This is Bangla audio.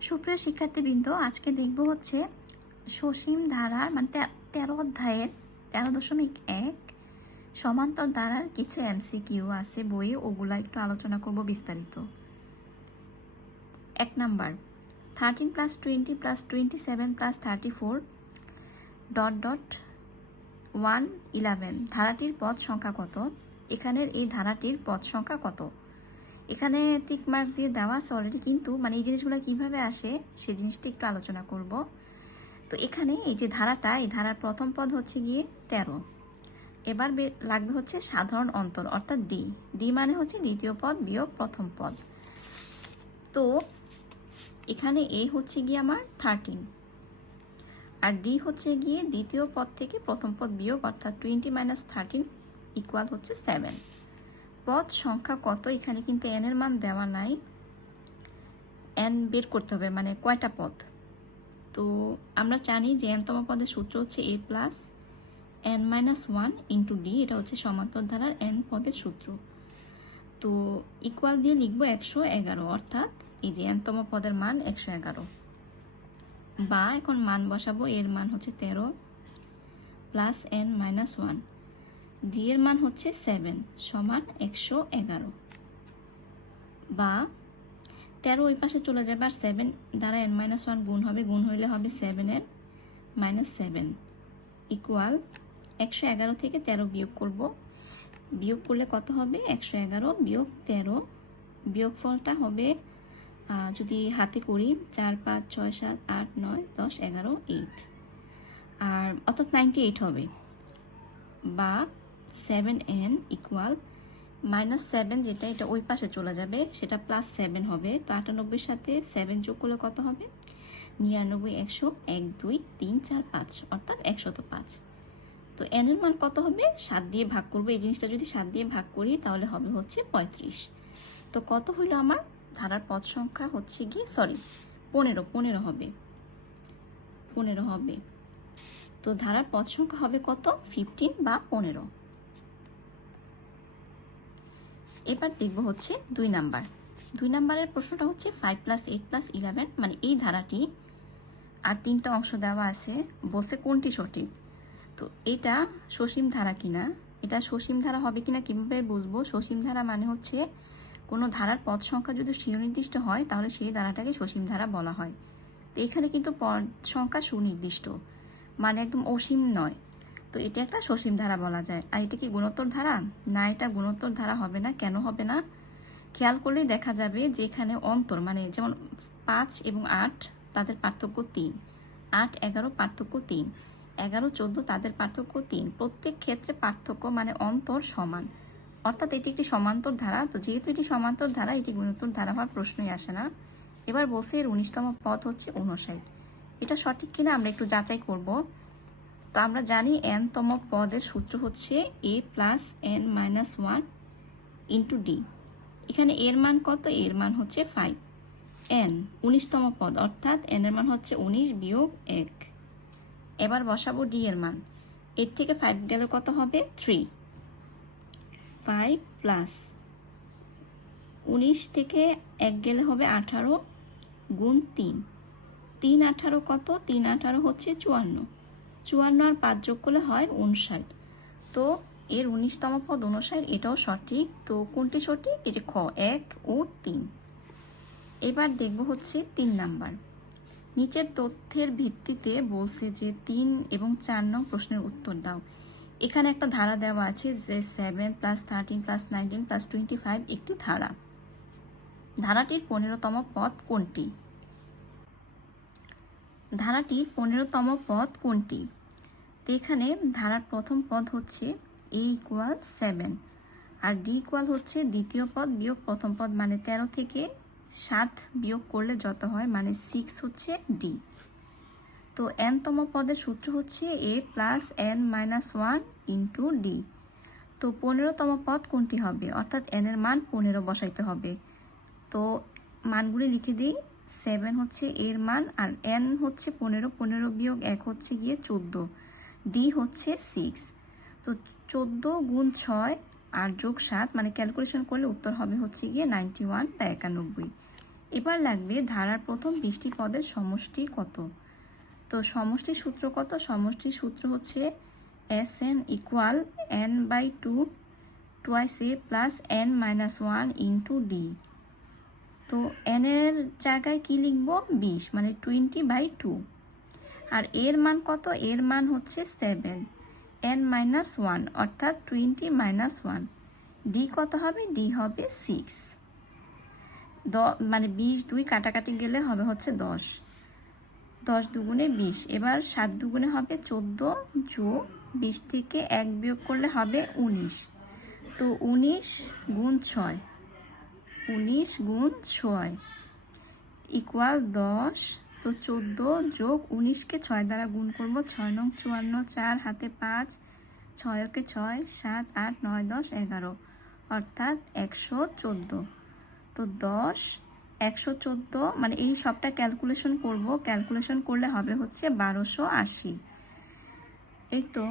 সুপ্রিয় শিক্ষার্থীবৃন্দ, আজকে দেখব হচ্ছে সসীম ধারার মানে 13 অধ্যায়ের 13.1 সমান্তর ধারার কিছু এমসিকিউ আছে বইয়ে, ওগুলা একটু আলোচনা করব বিস্তারিত। 1 নাম্বার, 13 + 20 + 27 + 34 ... 1 11 ধারাটির পদ সংখ্যা কত? এখানের এই ধারাটির পদ সংখ্যা কত? এখানে টিক মার্ক দিয়ে দেওয়া আছে অলরেডি, কিন্তু মানে এই জিনিসগুলো কিভাবে আসে সেই জিনিসটা একটু আলোচনা করব। তো এখানে এই যে ধারাটা, এই ধারার প্রথম পদ হচ্ছে গিয়ে 13। এবার লাগবে হচ্ছে সাধারণ অন্তর অর্থাৎ ডি। ডি মানে হচ্ছে দ্বিতীয় পদ বিয়োগ প্রথম পদ। তো এখানে এ হচ্ছে গিয়ে আমার 13 আর ডি হচ্ছে গিয়ে দ্বিতীয় পদ থেকে প্রথম পদ বিয়োগ অর্থাৎ 20 - 13 = হচ্ছে 7। পদ সংখ্যা কত? এখানে কিন্তু এন এর মান দেওয়া নাই, এন বের করতে হবে মানে কয়টা পদ। তো আমরা জানি যে এনতম পদের সূত্র হচ্ছে a + n - 1 × d। এটা হচ্ছে সমান্তর ধারার এন পদের সূত্র। তো ইকুয়াল দিয়ে লিখবো 111, অর্থাৎ এই যে এনতম পদের মান 111। বা এখন মান বসাবো, এর মান হচ্ছে 13 + n - 1, ডি এর মান হচ্ছে 7 সমান 111। বা 13 ওই পাশে চলে যাবে আর 7 দ্বারা n - 1 গুণ হবে, গুণ হইলে হবে 7 এর -7 ইকুয়াল 111 থেকে 13 বিয়োগ করব। বিয়োগ করলে কত হবে? 111 বিয়োগ 13, বিয়োগফলটা হবে যদি হাতে করি 4 5 6 7 8 9 10 11 8, আর অর্থাৎ 98 হবে। বা 7n ইকুয়াল -7, যেটা এটা ওই পাশে চলে যাবে, সেটা +7 হবে। তো 98 সাথে 7 যোগ করলে কত হবে? 99 100 1 2 3 4 5 অর্থাৎ 105। তো এন এর মান কত হবে? 7 দিয়ে ভাগ করবো। এই জিনিসটা যদি 7 দিয়ে ভাগ করি তাহলে হবে হচ্ছে 35। তো কত হইল আমার? ধারার পদ সংখ্যা হচ্ছে গিয়ে 15 হবে। 15 হবে। তো ধারার পদ সংখ্যা হবে কত? 15 বা 15। এবার দেখব হচ্ছে 2 নাম্বার। 2 নাম্বারের প্রশ্নটা হচ্ছে 5 + 8 + 11 মানে এই ধারাটি আর 3টা অংশ দেওয়া আছে, বলছে কোনটি সঠিক। তো এটা সসীম ধারা কিনা, এটা সসীম ধারা হবে কিনা কিভাবে বুঝবো? সসীম ধারা মানে হচ্ছে কোনো ধারার পদ সংখ্যা যদি সুনির্দিষ্ট হয় তাহলে সেই ধারাটাকে সসীম ধারা বলা হয়। তো এখানে কিন্তু পদ সংখ্যা সুনির্দিষ্ট, মানে একদম অসীম নয়। তো এটা একটা সসীম ধারা বলা যায়। আর এটা কি গুণোত্তর ধারা? না, এটা গুণোত্তর ধারা হবে না। কেন হবে না? খেয়াল করলেই দেখা যাবে যে এখানে অন্তর মানে যেমন 5 এবং 8 তাদের পার্থক্য 3, 8 11 পার্থক্য 3, 11 14 তাদের পার্থক্য 3। প্রত্যেক ক্ষেত্রে পার্থক্য মানে অন্তর সমান, অর্থাৎ এটি একটি সমান্তর ধারা। তো যেহেতু এটি সমান্তর ধারা, এটি গুণোত্তর ধারা হওয়ার প্রশ্নই আসে না। এবার বলছে এর 19তম পদ হচ্ছে 59। এটা সঠিক কিনা আমরা একটু যাচাই করব। তো আমরা জানি n-তম পদের সূত্র হচ্ছে a + n - 1 × d। এখানে এর মান কত? এর মান হচ্ছে 5। n 19তম পদ, অর্থাৎ n এর মান হচ্ছে 19 বিয়োগ 1। এবার বসাবো d এর মান। এর থেকে 5 গেলে কত হবে? 3। 5 + 19 থেকে 1 গেলে হবে 18 গুণ 3। 3 18 কত? 3 18 হচ্ছে 54। 54 আর 5 যোগ করলে হয় 59। তো এর 19তম পদ 59, এটাও সঠিক। তো কোনটি সঠিক? এই যে খ, 1 ও 3। এবার দেখব হচ্ছে 3 নাম্বার। নিচের তথ্যের ভিত্তিতে বলছে যে 3 এবং 4 নং প্রশ্নের উত্তর দাও। এখানে একটা ধারা দেওয়া আছে যে 7 + 13 + 19 + 25 একটি ধারা। ধারাটির 15তম পদ কোনটি? ধারাটির 15তম পদ কোনটি? তো এখানে ধারার প্রথম পদ হচ্ছে a = 7 আর d = হচ্ছে দ্বিতীয় পদ বিয়োগ প্রথম পদ, মানে 13 থেকে 7 বিয়োগ করলে যত হয় মানে 6 হচ্ছে d। তো n-তম পদের সূত্র হচ্ছে a + n - 1 × d। তো 15তম পদ কোনটি হবে? অর্থাৎ n এর মান 15 বসাইতে হবে। তো মানগুলি লিখে দিই। 7 হচ্ছে এর মান আর n হচ্ছে 15, 15 বিয়োগ 1 হচ্ছে গিয়ে 14, d হচ্ছে 6। তো 14 গুণ 6 আর যোগ 7 মানে ক্যালকুলেশন করলে উত্তর হবে হচ্ছে গিয়ে 91 বা 91। এবার লাগবে ধারার প্রথম 20টি পদের সমষ্টি কত। তো সমষ্টির সূত্র কত? সমষ্টির সূত্র হচ্ছে Sn equal n/2 twice a plus n-1 into D. তো n এর জায়গায় কি লিখব? 20, মানে 20/2। আর এর মান কত? এর মান হচ্ছে 7, n-1 অর্থাৎ 20-1। ডি কত হবে? ডি হবে 6। মানে 20 2 কাটাকাটি গেলে হবে হচ্ছে 10, 10 দুগুণে 20। এবার 7 দুগুণে হবে 14, যোগ 20 থেকে 1 বিয়োগ করলে হবে 19। তো 19 গুণ 6, 19 গুণ 6 ইকুয়াল 10। তো 14 যোগ 19কে 6 দ্বারা গুণ করব, 6 নং 54, 4 হাতে 5, 6 কে 6, 7 8 9 10 11, অর্থাৎ 114। তো 10 114, মানে এই সবটা ক্যালকুলেশন করব, ক্যালকুলেশন করলে হবে হচ্ছে 1280। এই তো।